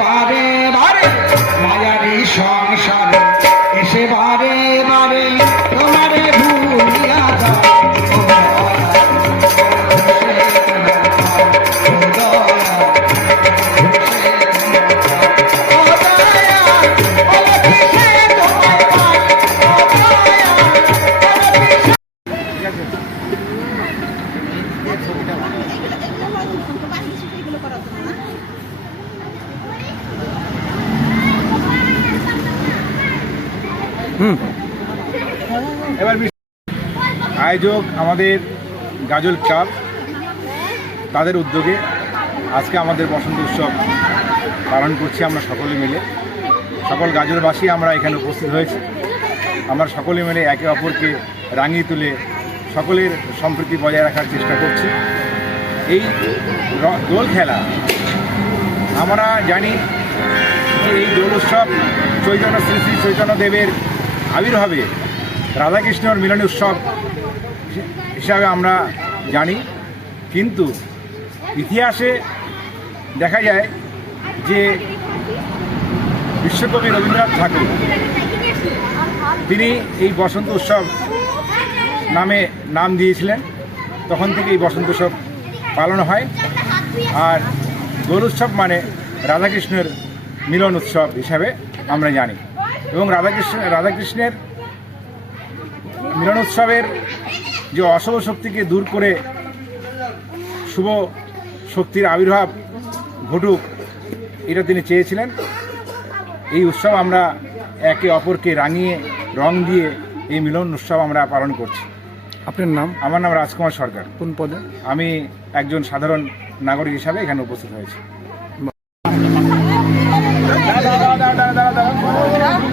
বারে বারে মায়ারি সংসারে। এবার আয়োজক আমাদের গাজল ক্লাব। তাদের উদ্যোগে আজকে আমাদের বসন্ত উৎসব পালন করছি আমরা সকলে মিলে। সকল গাজলবাসী আমরা এখানে উপস্থিত হয়েছি। আমরা সকলে মিলে একে অপরকে রাঙিয়ে তুলে সকলের সম্প্রীতি বজায় রাখার চেষ্টা করছি। এই দোল খেলা, আমরা জানি যে এই দোল উৎসব চৈতন্য শ্রী শ্রী চৈতন্য দেবের আবির্ভাবে রাধাকৃষ্ণর মিলন উৎসব হিসাবে আমরা জানি। কিন্তু ইতিহাসে দেখা যায় যে বিশ্বকবি রবীন্দ্রনাথ ঠাকুর, তিনি এই বসন্ত উৎসব নামে নাম দিয়েছিলেন। তখন থেকে এই বসন্ত উৎসব পালন হয়। আর দোল উৎসব মানে রাধাকৃষ্ণের মিলন উৎসব হিসাবে আমরা জানি। এবং রাধাকৃষ্ণ রাধাকৃষ্ণের মিলনোৎসবের যে অশুভ শক্তিকে দূর করে শুভ শক্তির আবির্ভাব ঘটুক এটা তিনি চেয়েছিলেন। এই উৎসব আমরা একে অপরকে রাঙিয়ে রং দিয়ে এই মিলন উৎসব আমরা পালন করছি। আপনার নাম? আমার নাম রাজকুমার সরকার। কোন পদে? আমি একজন সাধারণ নাগরিক হিসাবে এখানে উপস্থিত হয়েছি।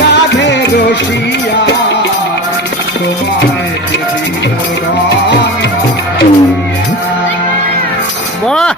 রাধে রসিয়া তোমায় বাহ!